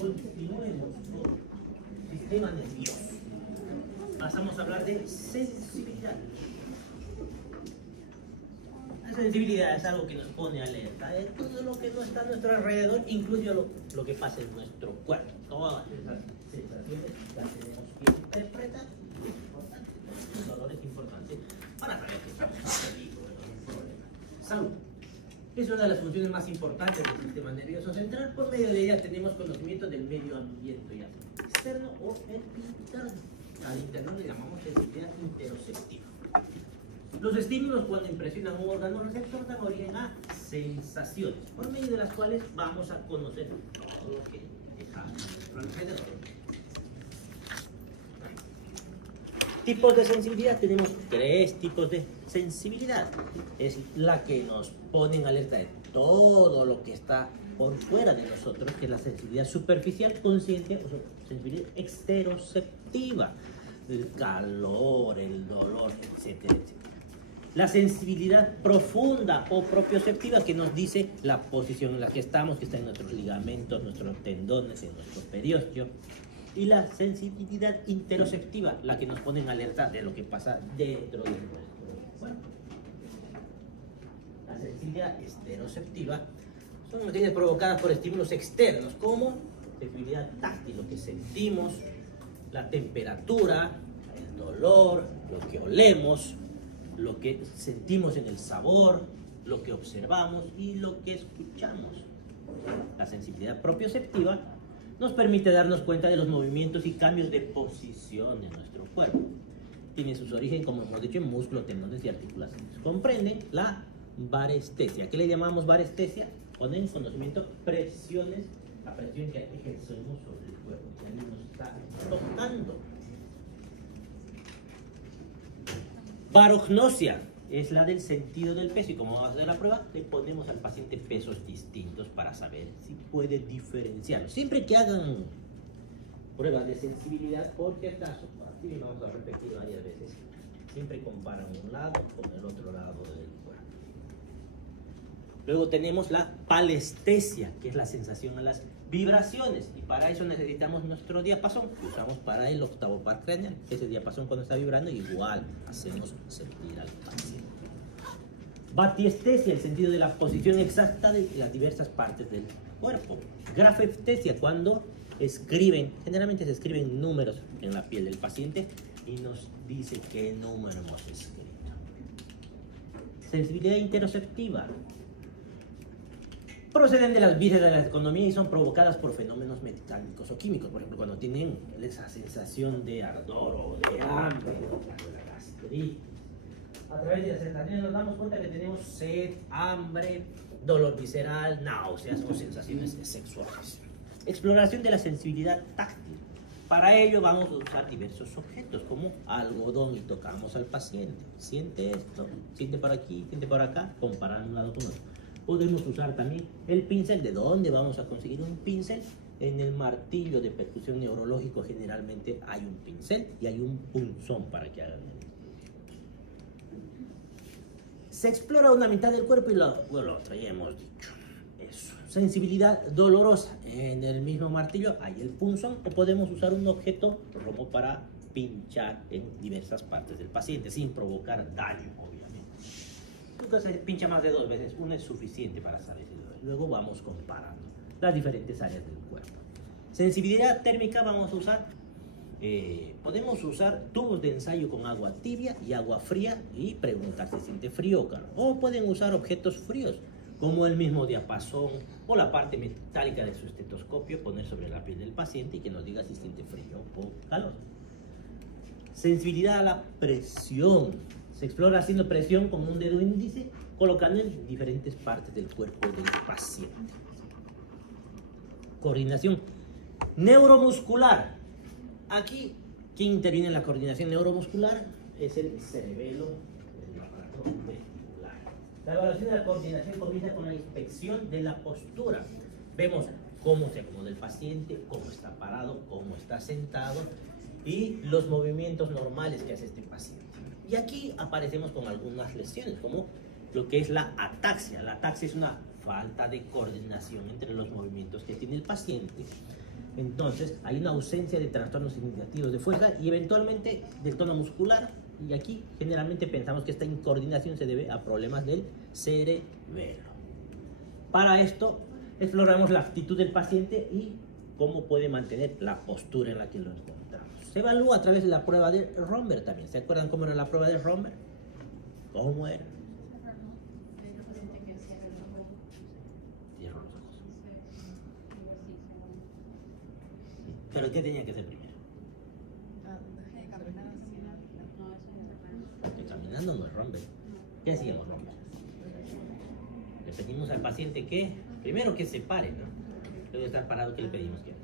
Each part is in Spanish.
Continuemos con sistema nervioso. Pasamos a hablar de sensibilidad. La sensibilidad es algo que nos pone alerta de todo lo que no está a nuestro alrededor, incluye lo que pasa en nuestro cuerpo. Todas esas sensaciones las tenemos que interpretar. Es importante. El dolor es importante para saber que estamos en peligro, no es un problema. Salud. Es una de las funciones más importantes del sistema nervioso central. Por medio de ella tenemos conocimiento del medio ambiente, ya sea externo o interno. Al interno le llamamos sensibilidad interoceptiva. Los estímulos, cuando impresionan un órgano receptor, dan origen a sensaciones, por medio de las cuales vamos a conocer todo lo que está a nuestro alrededor. Tipos de sensibilidad, tenemos 3 tipos de sensibilidad. Es la que nos pone en alerta de todo lo que está por fuera de nosotros, que es la sensibilidad superficial consciente o sensibilidad exteroceptiva, el calor, el dolor, etcétera, etcétera. La sensibilidad profunda o propioceptiva, que nos dice la posición en la que estamos, que está en nuestros ligamentos, nuestros tendones, en nuestro periósteo. Y la sensibilidad interoceptiva, la que nos pone en alerta de lo que pasa dentro de nuestro cuerpo. La sensibilidad esteroceptiva son emociones provocadas por estímulos externos, como sensibilidad táctil, lo que sentimos, la temperatura, el dolor, lo que olemos, lo que sentimos en el sabor, lo que observamos y lo que escuchamos. La sensibilidad propioceptiva nos permite darnos cuenta de los movimientos y cambios de posición en nuestro cuerpo. Tiene sus orígenes, como hemos dicho, en músculos, tendones y articulaciones. Comprenden la varestesia. ¿Qué le llamamos varestesia? Ponen en conocimiento presiones, la presión que ejercemos sobre el cuerpo, que alguien nos está tocando. Barognosia es la del sentido del peso, y como vamos a hacer la prueba, le ponemos al paciente pesos distintos para saber si puede diferenciarlos. Siempre que hagan pruebas de sensibilidad, por si acaso, así vamos a repetir varias veces, siempre comparan un lado con el otro lado del cuerpo. Luego tenemos la palestesia, que es la sensación a las vibraciones, y para eso necesitamos nuestro diapasón, que usamos para el octavo par craneal. Ese diapasón, cuando está vibrando, igual hacemos sentir al paciente. Batiestesia, el sentido de la posición exacta de las diversas partes del cuerpo. Grafestesia, cuando escriben, generalmente se escriben números en la piel del paciente y nos dice qué número hemos escrito. Sensibilidad interoceptiva. Proceden de las vísceras de la economía y son provocadas por fenómenos mecánicos o químicos. Por ejemplo, cuando tienen esa sensación de ardor o de hambre o de la gastritis. A través de las sensaciones nos damos cuenta que tenemos sed, hambre, dolor visceral, náuseas o sensaciones sexuales. Exploración de la sensibilidad táctil. Para ello vamos a usar diversos objetos como algodón y tocamos al paciente. Siente esto, siente por aquí, siente por acá, comparando un lado con otro. Podemos usar también el pincel. ¿De dónde vamos a conseguir un pincel? En el martillo de percusión neurológico generalmente hay un pincel y hay un punzón para que hagan el... Se explora una mitad del cuerpo y la otra, ya hemos dicho. Eso. Sensibilidad dolorosa. En el mismo martillo hay el punzón, o podemos usar un objeto como para pinchar en diversas partes del paciente sin provocar daño, obviamente. Nunca se pincha más de 2 veces, una es suficiente para saber si duele. Luego vamos comparando las diferentes áreas del cuerpo. Sensibilidad térmica, vamos a usar, podemos usar tubos de ensayo con agua tibia y agua fría y preguntar si siente frío o calor. O pueden usar objetos fríos, como el mismo diapasón o la parte metálica de su estetoscopio, poner sobre la piel del paciente y que nos diga si siente frío o calor. Sensibilidad a la presión. Se explora haciendo presión con un dedo índice, colocando en diferentes partes del cuerpo del paciente. Coordinación neuromuscular. Aquí, ¿quién interviene en la coordinación neuromuscular? Es el cerebelo del aparato vestibular. La evaluación de la coordinación comienza con la inspección de la postura. Vemos cómo se acomoda el paciente, cómo está parado, cómo está sentado y los movimientos normales que hace este paciente. Y aquí aparecemos con algunas lesiones, como lo que es la ataxia. La ataxia es una falta de coordinación entre los movimientos que tiene el paciente Entonces, hay una ausencia de trastornos significativos de fuerza y eventualmente del tono muscular. Y aquí, generalmente pensamos que esta incoordinación se debe a problemas del cerebelo. Para esto, exploramos la actitud del paciente y cómo puede mantener la postura en la que lo encontramos. Se evalúa a través de la prueba de Romberg también. ¿Se acuerdan cómo era la prueba de Romberg? ¿Cómo era? Cierro los ojos. ¿Pero qué tenía que hacer primero? Que caminando no es Romberg. ¿Qué hacíamos Romberg? Le pedimos al paciente que, primero que se pare, ¿no? Luego de estar parado, ¿qué le pedimos que haga?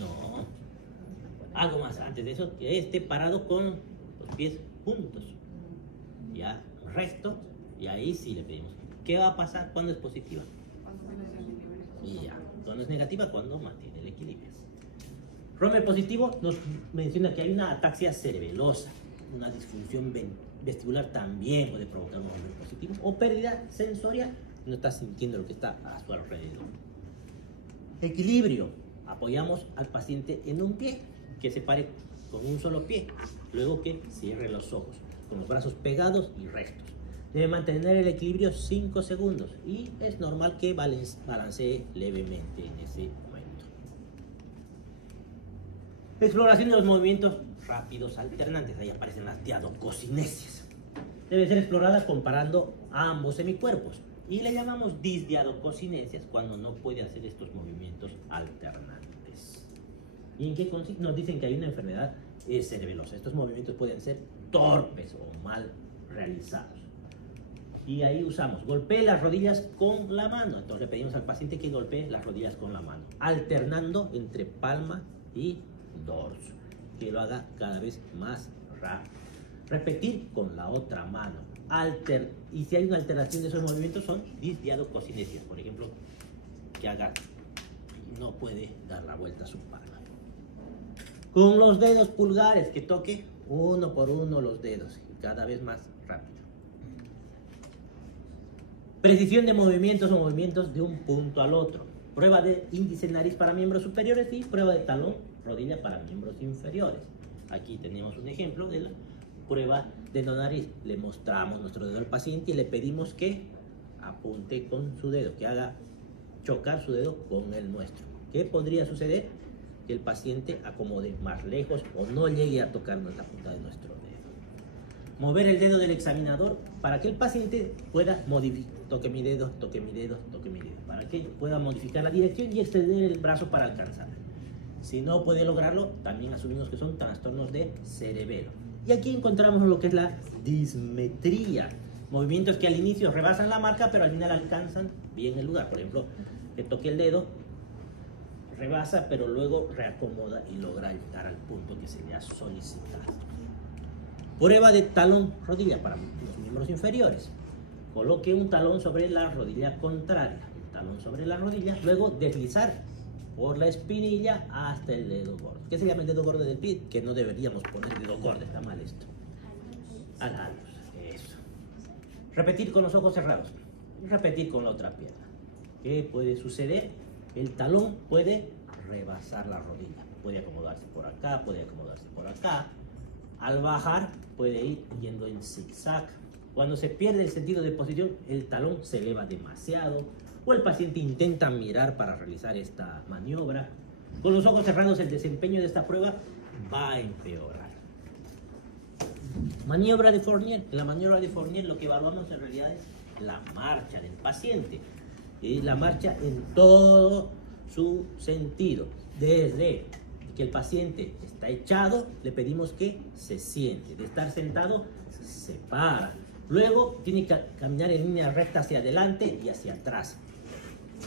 No. Algo más antes de eso, que esté parado con los pies juntos. Ya, recto. Y ahí sí le pedimos. ¿Qué va a pasar cuando es positiva? Y ya. Cuando es negativa, cuando mantiene el equilibrio. Romberg positivo nos menciona que hay una ataxia cerebelosa. Una disfunción vestibular también puede provocar un Romberg positivo. O pérdida sensorial. No está sintiendo lo que está a su alrededor. Equilibrio. Apoyamos al paciente en un pie, que se pare con un solo pie. Luego que cierre los ojos, con los brazos pegados y rectos. Debe mantener el equilibrio 5 segundos. Y es normal que balancee levemente en ese momento. Exploración de los movimientos rápidos alternantes. Ahí aparecen las diadococinesias. Debe ser explorada comparando a ambos semicuerpos. Y le llamamos disdiadococinesias cuando no puede hacer estos movimientos alternantes. ¿Y en qué consiste? Nos dicen que hay una enfermedad cerebelosa. Estos movimientos pueden ser torpes o mal realizados. Y ahí usamos, golpee las rodillas con la mano. Entonces le pedimos al paciente que golpee las rodillas con la mano, alternando entre palma y dorso. Que lo haga cada vez más rápido. Repetir con la otra mano. Y si hay una alteración de esos movimientos son disdiadococinesias. Por ejemplo, que haga, no puede dar la vuelta a su palma. Con los dedos pulgares, que toque uno por uno los dedos, cada vez más rápido. Precisión de movimientos o movimientos de un punto al otro. Prueba de índice nariz para miembros superiores y prueba de talón, rodilla para miembros inferiores. Aquí tenemos un ejemplo de la prueba de nariz. Le mostramos nuestro dedo al paciente y le pedimos que apunte con su dedo, que haga chocar su dedo con el nuestro. ¿Qué podría suceder? Que el paciente acomode más lejos o no llegue a tocarnos la punta de nuestro dedo. Mover el dedo del examinador para que el paciente pueda modificar. Toque mi dedo, toque mi dedo, toque mi dedo. Para que pueda modificar la dirección y extender el brazo para alcanzar. Si no puede lograrlo, también asumimos que son trastornos de cerebelo. Y aquí encontramos lo que es la dismetría. Movimientos que al inicio rebasan la marca, pero al final alcanzan bien el lugar. Por ejemplo, que toque el dedo, rebasa, pero luego reacomoda y logra llegar al punto que se le ha solicitado. Prueba de talón rodilla para los miembros inferiores. Coloque un talón sobre la rodilla contraria. Un talón sobre la rodilla, luego deslizar por la espinilla hasta el dedo gordo. ¿Qué se llama el dedo gordo del pie? Que no deberíamos poner dedo gordo, está mal esto. Alalos, eso. Repetir con los ojos cerrados. Repetir con la otra pierna. ¿Qué puede suceder? El talón puede rebasar la rodilla. Puede acomodarse por acá, puede acomodarse por acá. Al bajar puede ir yendo en zigzag. Cuando se pierde el sentido de posición, el talón se eleva demasiado o el paciente intenta mirar para realizar esta maniobra. Con los ojos cerrados, el desempeño de esta prueba va a empeorar. Maniobra de Fournier. En la maniobra de Fournier lo que evaluamos en realidad es la marcha del paciente. Y la marcha en todo su sentido. Desde que el paciente está echado, le pedimos que se siente. De estar sentado, se para. Luego tiene que caminar en línea recta hacia adelante y hacia atrás.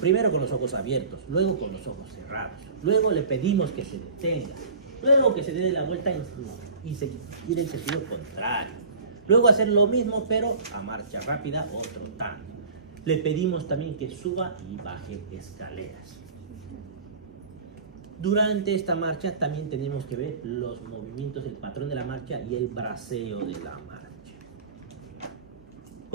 Primero con los ojos abiertos, luego con los ojos cerrados. Luego le pedimos que se detenga. Luego que se dé la vuelta y seguir en sentido contrario. Luego hacer lo mismo pero a marcha rápida o trotando. Le pedimos también que suba y baje escaleras. Durante esta marcha también tenemos que ver los movimientos, el patrón de la marcha y el braceo de la marcha.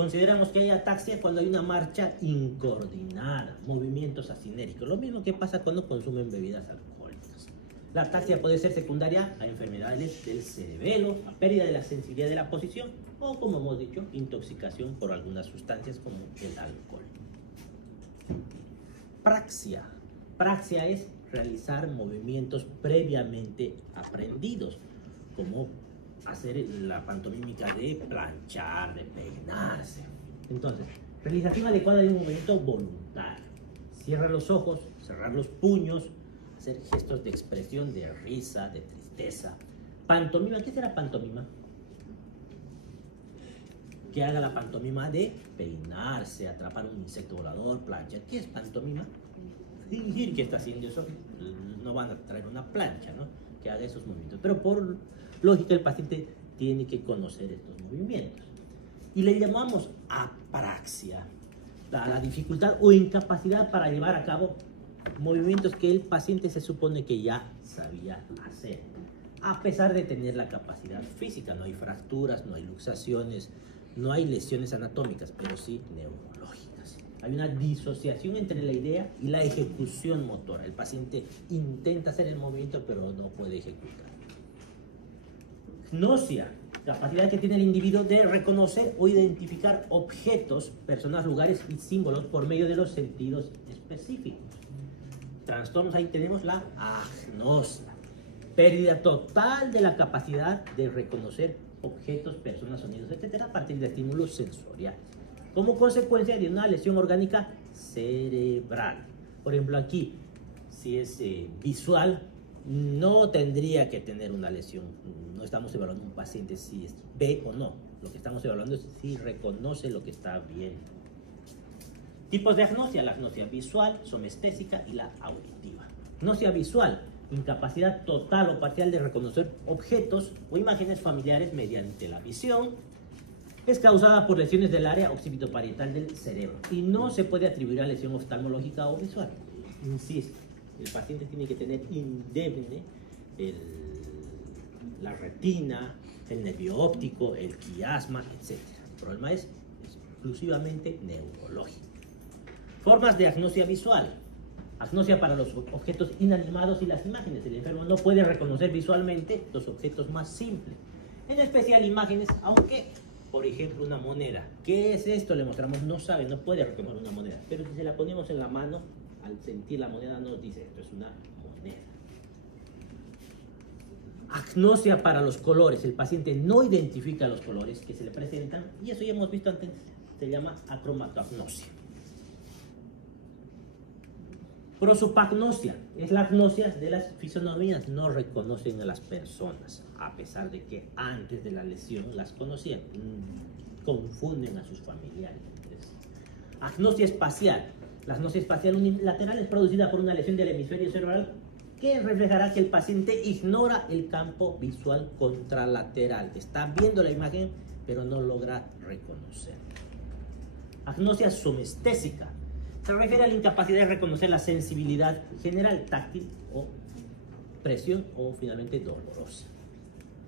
Consideramos que hay ataxia cuando hay una marcha incoordinada, movimientos acinéricos, lo mismo que pasa cuando consumen bebidas alcohólicas. La ataxia puede ser secundaria a enfermedades del cerebelo, a pérdida de la sensibilidad de la posición o, como hemos dicho, intoxicación por algunas sustancias como el alcohol. Praxia. Praxia es realizar movimientos previamente aprendidos, como hacer la pantomímica de planchar, de peinarse. Entonces, realización adecuada de un movimiento voluntario. Cierra los ojos, cerrar los puños, hacer gestos de expresión, de risa, de tristeza. Pantomima, ¿qué será pantomima? Que haga la pantomima de peinarse, atrapar un insecto volador, planchar. ¿Qué es pantomima? Fingir que está haciendo eso. No van a traer una plancha, ¿no? Que haga esos movimientos. Pero por lógica el paciente tiene que conocer estos movimientos. Y le llamamos apraxia, la dificultad o incapacidad para llevar a cabo movimientos que el paciente se supone que ya sabía hacer, a pesar de tener la capacidad física. No hay fracturas, no hay luxaciones, no hay lesiones anatómicas, pero sí neurológicas. Hay una disociación entre la idea y la ejecución motora. El paciente intenta hacer el movimiento, pero no puede ejecutar. Gnosia, capacidad que tiene el individuo de reconocer o identificar objetos, personas, lugares y símbolos por medio de los sentidos específicos. Trastornos, ahí tenemos la agnosia, pérdida total de la capacidad de reconocer objetos, personas, sonidos, etcétera, a partir de estímulos sensoriales, como consecuencia de una lesión orgánica cerebral. Por ejemplo, aquí, si es visual, no tendría que tener una lesión. No estamos evaluando un paciente si ve o no. Lo que estamos evaluando es si reconoce lo que está viendo. Tipos de agnosia: la agnosia visual, somestésica y la auditiva. Agnosia visual: incapacidad total o parcial de reconocer objetos o imágenes familiares mediante la visión. Es causada por lesiones del área occipitoparietal del cerebro y no se puede atribuir a lesión oftalmológica o visual. Insisto, el paciente tiene que tener indemne la retina, el nervio óptico, el quiasma, etc. El problema es exclusivamente neurológico. Formas de agnosia visual: agnosia para los objetos inanimados y las imágenes. El enfermo no puede reconocer visualmente los objetos más simples, en especial imágenes, aunque, por ejemplo, una moneda. ¿Qué es esto? Le mostramos, no sabe, no puede reconocer una moneda. Pero si se la ponemos en la mano, al sentir la moneda nos dice, esto es una moneda. Agnosia para los colores. El paciente no identifica los colores que se le presentan, y eso ya hemos visto antes, se llama acromatoagnosia. Prosopagnosia es la agnosia de las fisonomías. No reconocen a las personas, a pesar de que antes de la lesión las conocían. Confunden a sus familiares. Agnosia espacial. La agnosia espacial unilateral es producida por una lesión del hemisferio cerebral que reflejará que el paciente ignora el campo visual contralateral. Está viendo la imagen, pero no logra reconocer. Agnosia somestésica se refiere a la incapacidad de reconocer la sensibilidad general, táctil o presión, o finalmente dolorosa.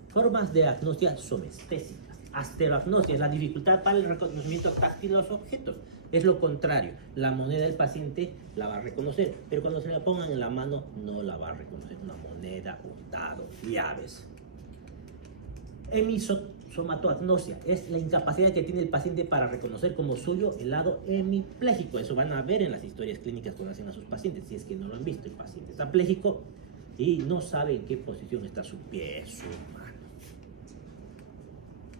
Formas de agnosia somestésica. Asteroagnosia es la dificultad para el reconocimiento táctil de los objetos. Es lo contrario, la moneda del paciente la va a reconocer, pero cuando se la pongan en la mano no la va a reconocer. Una moneda, un dado, llaves. Hemisomatoagnosia es la incapacidad que tiene el paciente para reconocer como suyo el lado hemipléjico. Eso van a ver en las historias clínicas cuando hacen a sus pacientes, si es que no lo han visto. El paciente está pléjico y no sabe en qué posición está su pie, su mano.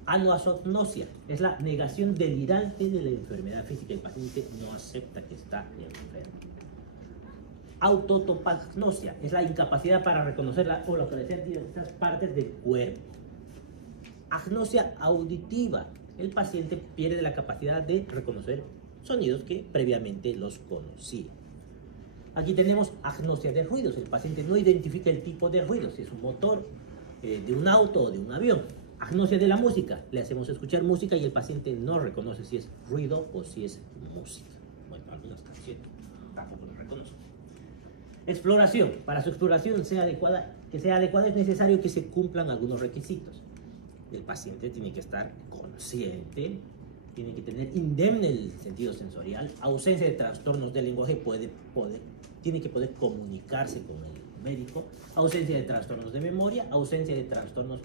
Anosognosia es la negación delirante de la enfermedad física. El paciente no acepta que está enfermo. Autotopagnosia es la incapacidad para reconocer o localizar diversas partes del cuerpo. Agnosia auditiva: el paciente pierde la capacidad de reconocer sonidos que previamente los conocía. Aquí tenemos agnosia de ruidos. El paciente no identifica el tipo de ruido, si es un motor de un auto o de un avión. Agnosia de la música: le hacemos escuchar música y el paciente no reconoce si es ruido o si es música. Bueno, algunas canciones tampoco lo reconoce. Exploración: para su exploración que sea adecuada es necesario que se cumplan algunos requisitos. El paciente tiene que estar consciente tiene que tener indemne el sentido sensorial, ausencia de trastornos del lenguaje, tiene que poder comunicarse con el médico, ausencia de trastornos de memoria, ausencia de trastornos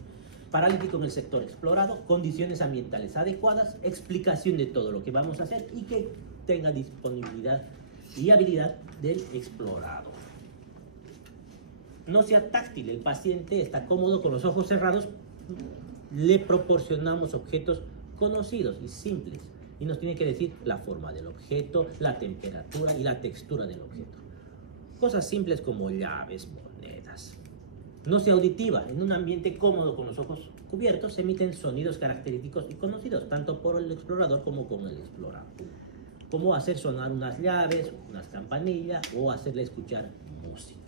paralíticos en el sector explorado, condiciones ambientales adecuadas, explicación de todo lo que vamos a hacer y que tenga disponibilidad y habilidad del explorado. No sea táctil, el paciente está cómodo con los ojos cerrados, le proporcionamos objetos conocidos y simples y nos tiene que decir la forma del objeto, la temperatura y la textura del objeto. Cosas simples como llaves, monedas. No sea auditiva, en un ambiente cómodo con los ojos cubiertos se emiten sonidos característicos y conocidos tanto por el explorador como con el explorado, como hacer sonar unas llaves, unas campanillas o hacerle escuchar música.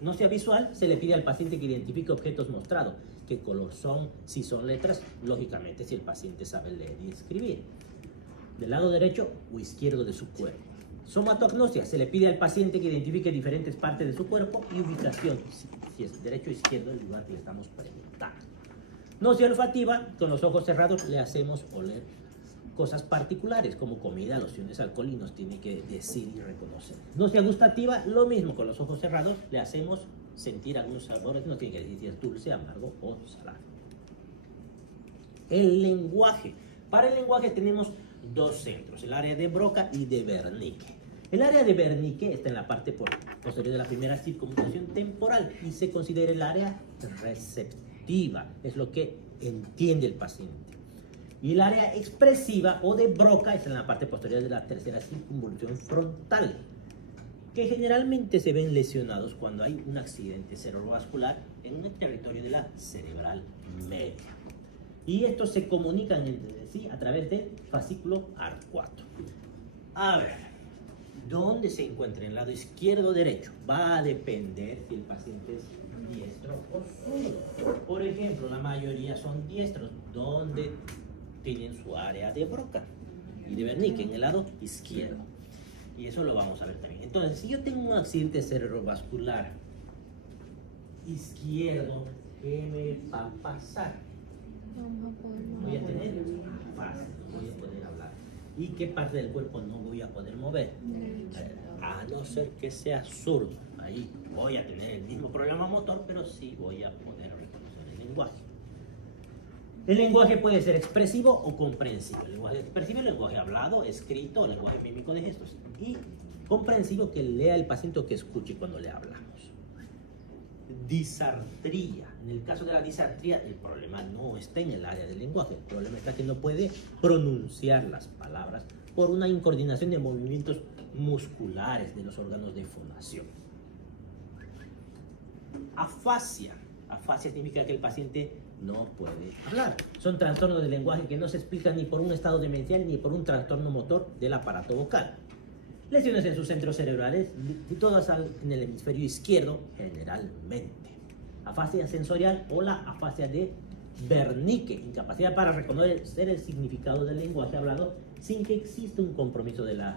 No sea visual, se le pide al paciente que identifique objetos mostrados, qué color son, si son letras, lógicamente si el paciente sabe leer y escribir, del lado derecho o izquierdo de su cuerpo. Somatognosia, se le pide al paciente que identifique diferentes partes de su cuerpo y ubicación, si es derecho o izquierdo el lugar que le estamos preguntando. Gnosia olfativa, con los ojos cerrados le hacemos oler cosas particulares como comida, lociones, alcohol y nos tiene que decir y reconocer. Gnosia gustativa, lo mismo, con los ojos cerrados le hacemos sentir algunos sabores, no tiene que decir si es dulce, amargo o salado. El lenguaje. Para el lenguaje tenemos dos centros, el área de Broca y de Wernicke. El área de Wernicke está en la parte posterior de la primera circunvalación temporal y se considera el área receptiva, es lo que entiende el paciente. Y el área expresiva o de Broca está en la parte posterior de la tercera circunvolución frontal, que generalmente se ven lesionados cuando hay un accidente cerebrovascular en el territorio de la cerebral media. Y estos se comunican entre sí a través del fascículo arcuato. A ver, ¿dónde se encuentra? ¿En el lado izquierdo o derecho? Va a depender si el paciente es diestro o zurdo. Por ejemplo, la mayoría son diestros, donde tienen su área de Broca y de Wernicke en el lado izquierdo. Y eso lo vamos a ver también. Entonces, si yo tengo un accidente cerebrovascular izquierdo, ¿qué me va a pasar? Voy a tener fácil, no voy a poder hablar. ¿Y qué parte del cuerpo no voy a poder mover? A no ser que sea zurdo. Ahí voy a tener el mismo problema motor, pero sí voy a poder reconocer el lenguaje. El lenguaje puede ser expresivo o comprensivo. El lenguaje expresivo es el lenguaje hablado, escrito, el lenguaje mímico de gestos. Y comprensivo, que lea el paciente o que escuche cuando le hablamos. Disartría. En el caso de la disartría, el problema no está en el área del lenguaje. El problema está que no puede pronunciar las palabras por una incoordinación de movimientos musculares de los órganos de fonación. Afasia. Afasia significa que el paciente no puede hablar. Son trastornos del lenguaje que no se explican ni por un estado demencial ni por un trastorno motor del aparato vocal. Lesiones en sus centros cerebrales y todas en el hemisferio izquierdo generalmente. Afasia sensorial o la afasia de Wernicke, incapacidad para reconocer el significado del lenguaje hablado sin que exista un compromiso de la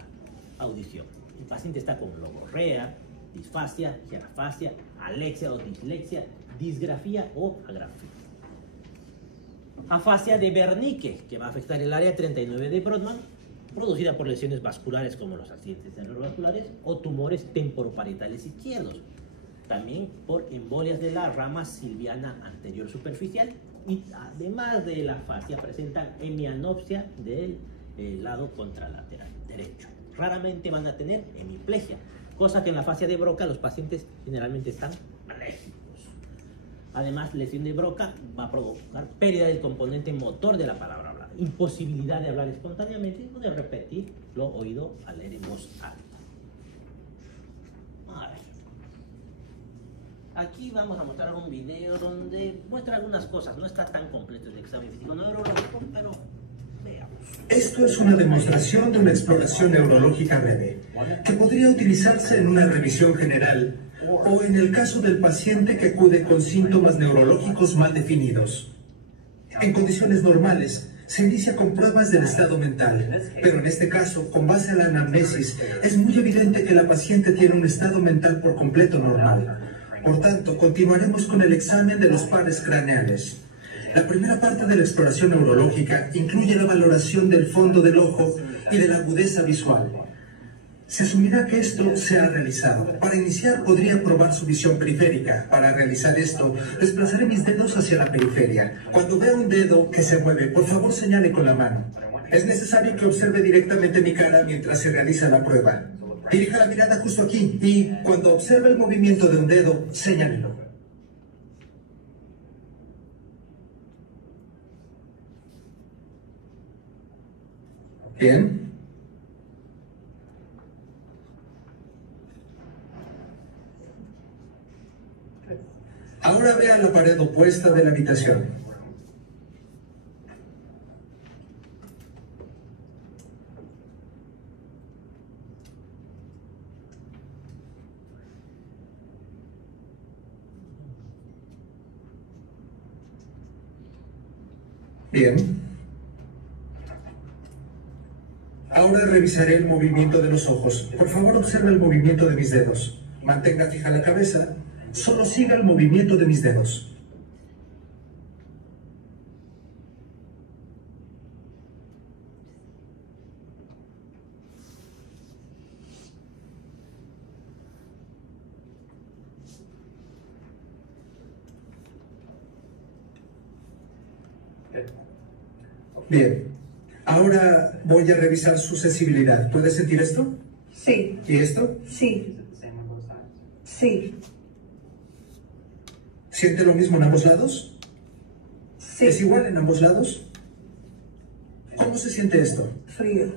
audición. El paciente está con logorrea, disfasia, gerafasia, alexia o dislexia, disgrafía o agrafía. Afasia de Wernicke, que va a afectar el área 39 de Brodmann, producida por lesiones vasculares como los accidentes cerebrovasculares o tumores temporoparietales izquierdos. También por embolias de la rama silviana anterior superficial y además de la afasia presentan hemianopsia del lado contralateral derecho. Raramente van a tener hemiplegia, cosa que en la afasia de Broca los pacientes generalmente están alérgicos. Además, lesión de Broca va a provocar pérdida del componente motor de la palabra hablada, imposibilidad de hablar espontáneamente o de repetir lo oído al leer en voz alta. A ver. Aquí vamos a mostrar un video donde muestra algunas cosas. No está tan completo el examen físico neurológico, pero veamos. Esto es una demostración de una exploración neurológica breve, que podría utilizarse en una revisión general o en el caso del paciente que acude con síntomas neurológicos mal definidos. En condiciones normales, se inicia con pruebas del estado mental, pero en este caso, con base a la anamnesis, es muy evidente que la paciente tiene un estado mental por completo normal. Por tanto, continuaremos con el examen de los pares craneales. La primera parte de la exploración neurológica incluye la valoración del fondo del ojo y de la agudeza visual. Se asumirá que esto se ha realizado. Para iniciar, podría probar su visión periférica. Para realizar esto, desplazaré mis dedos hacia la periferia. Cuando vea un dedo que se mueve, por favor señale con la mano. Es necesario que observe directamente mi cara mientras se realiza la prueba. Dirija la mirada justo aquí y cuando observe el movimiento de un dedo, señálelo. Bien. Ahora vea la pared opuesta de la habitación. Bien. Ahora revisaré el movimiento de los ojos. Por favor, observe el movimiento de mis dedos. Mantenga fija la cabeza. Solo siga el movimiento de mis dedos. Bien. Ahora voy a revisar su sensibilidad. ¿Puede sentir esto? Sí. ¿Y esto? Sí. Sí. ¿Siente lo mismo en ambos lados? Sí. ¿Es igual en ambos lados? ¿Cómo se siente esto? Frío.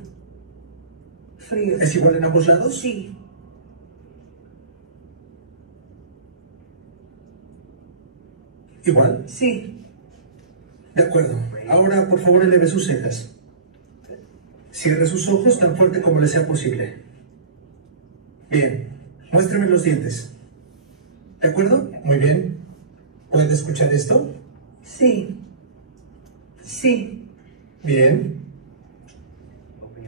Frío. ¿Es igual en ambos lados? Sí. ¿Igual? Sí. De acuerdo. Ahora, por favor, eleve sus cejas. Cierre sus ojos tan fuerte como le sea posible. Bien. Muéstreme los dientes. ¿De acuerdo? Muy bien. ¿Puede escuchar esto? Sí. Sí. Bien.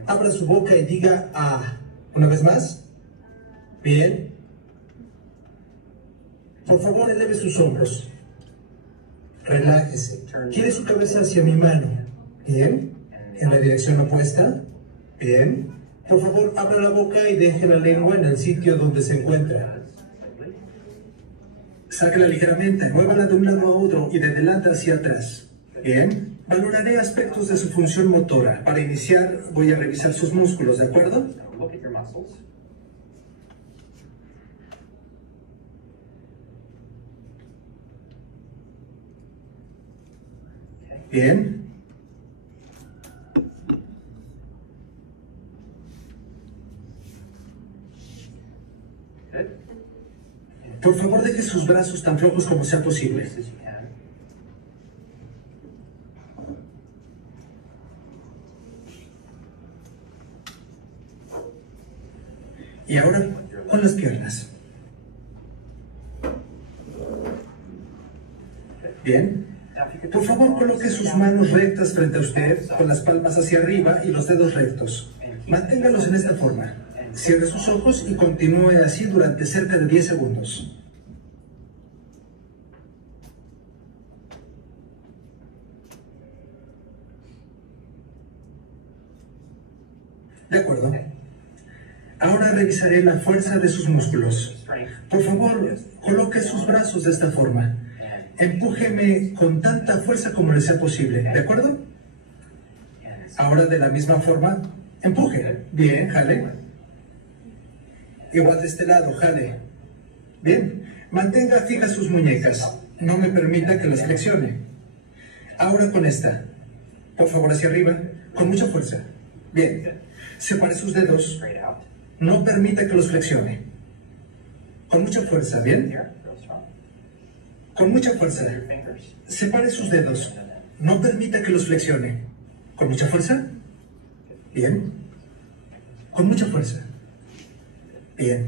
Abra su boca y diga "ah". Una vez más. Bien. Por favor, eleve sus hombros. Relájese. Gire su cabeza hacia mi mano. Bien. En la dirección opuesta. Bien. Por favor, abra la boca y deje la lengua en el sitio donde se encuentra. Sáquela ligeramente, muévala de un lado a otro y de delante hacia atrás. Bien. Valoraré aspectos de su función motora. Para iniciar, voy a revisar sus músculos, ¿de acuerdo? Bien. Por favor, deje sus brazos tan flojos como sea posible. Y ahora, con las piernas. Bien. Por favor, coloque sus manos rectas frente a usted, con las palmas hacia arriba y los dedos rectos. Manténgalos en esta forma. Cierre sus ojos y continúe así durante cerca de 10 segundos. De acuerdo. Ahora revisaré la fuerza de sus músculos. Por favor, coloque sus brazos de esta forma. Empújeme con tanta fuerza como le sea posible, ¿de acuerdo? Ahora de la misma forma, empuje. Bien, jale. Igual de este lado, jale. Bien, mantenga fijas sus muñecas. No me permita que las flexione. Ahora con esta. Por favor, hacia arriba, con mucha fuerza. Bien, separe sus dedos. No permita que los flexione. Con mucha fuerza, ¿bien? Con mucha fuerza. Separe sus dedos. No permita que los flexione. ¿Con mucha fuerza? Bien. Con mucha fuerza. Bien.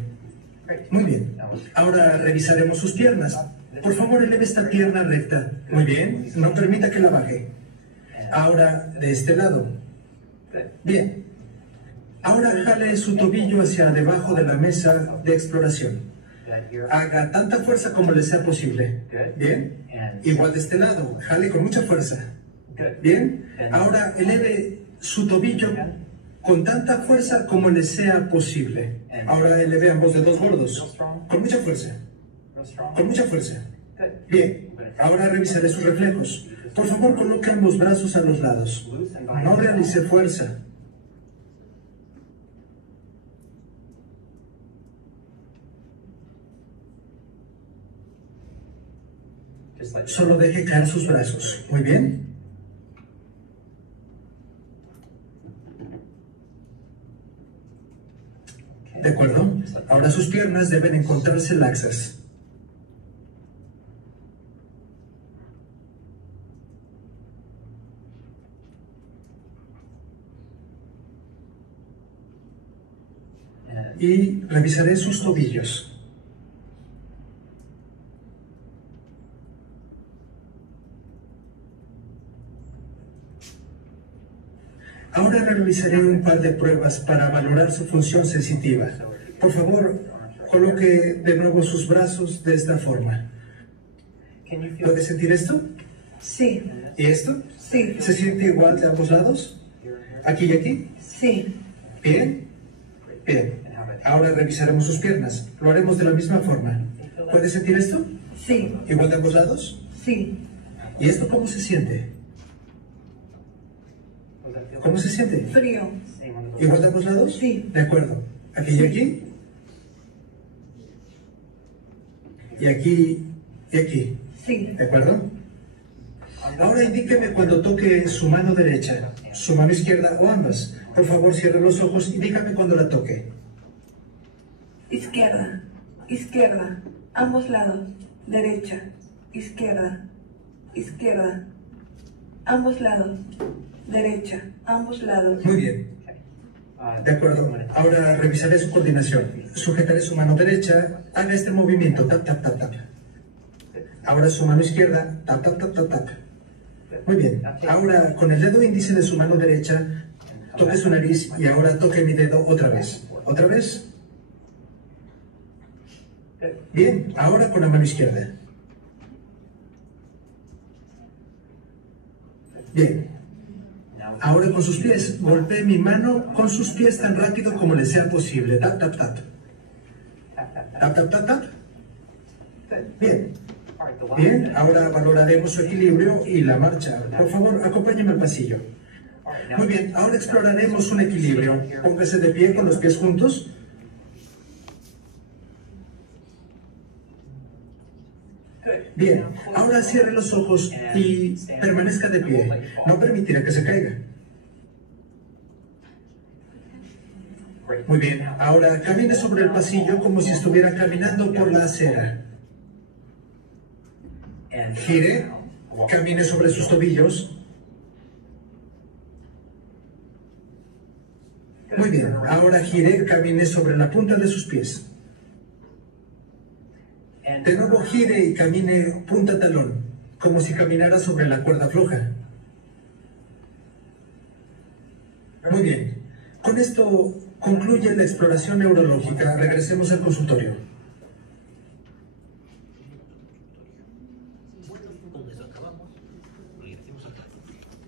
Muy bien. Ahora revisaremos sus piernas. Por favor, eleve esta pierna recta. Muy bien. No permita que la baje. Ahora, de este lado. Bien. Ahora jale su tobillo hacia debajo de la mesa de exploración. Haga tanta fuerza como le sea posible. Bien. Igual de este lado. Jale con mucha fuerza. Bien. Ahora eleve su tobillo con tanta fuerza como le sea posible. Ahora eleve ambos dedos gordos. Con mucha fuerza. Con mucha fuerza. Bien. Ahora revisaré sus reflejos. Por favor, coloque ambos brazos a los lados. No realice fuerza. Solo deje caer sus brazos. Muy bien. De acuerdo. Ahora sus piernas deben encontrarse laxas. Y revisaré sus tobillos. Ahora realizaré un par de pruebas para valorar su función sensitiva. Por favor, coloque de nuevo sus brazos de esta forma. ¿Puede sentir esto? Sí. ¿Y esto? Sí. ¿Se siente igual de ambos lados? ¿Aquí y aquí? Sí. Bien. Bien. Ahora revisaremos sus piernas. Lo haremos de la misma forma. ¿Puede sentir esto? Sí. ¿Igual de ambos lados? Sí. ¿Y esto cómo se siente? ¿Cómo se siente? Frío. ¿Igual de ambos lados? Sí. De acuerdo. ¿Aquí y aquí? ¿Y aquí y aquí? Sí. ¿De acuerdo? Ahora indíqueme cuando toque su mano derecha, su mano izquierda o ambas. Por favor, cierre los ojos y dígame cuando la toque. Izquierda. Izquierda. Ambos lados. Derecha. Izquierda. Izquierda. Ambos lados. Derecha. Ambos lados. Muy bien. De acuerdo. Ahora revisaré su coordinación. Sujetaré su mano derecha. Haga este movimiento. Tap, tap, tap, tap. Ahora su mano izquierda. Tap, tap, tap, tap, tap. Muy bien. Ahora con el dedo índice de su mano derecha, toque su nariz y ahora toque mi dedo otra vez. ¿Otra vez? Bien. Ahora con la mano izquierda. Bien. Ahora con sus pies, golpee mi mano con sus pies tan rápido como le sea posible. Tap, tap, tap. Tap, tap, tap, tap. Bien. Bien, ahora valoraremos su equilibrio y la marcha. Por favor, acompáñeme al pasillo. Muy bien, ahora exploraremos un equilibrio. Póngase de pie con los pies juntos. Bien, ahora cierre los ojos y permanezca de pie. No permitirá que se caiga. Muy bien, ahora camine sobre el pasillo como si estuviera caminando por la acera. Gire, camine sobre sus tobillos. Muy bien, ahora gire, camine sobre la punta de sus pies. De nuevo gire y camine punta talón, como si caminara sobre la cuerda floja. Muy bien, con esto concluye la exploración neurológica. Regresemos al consultorio.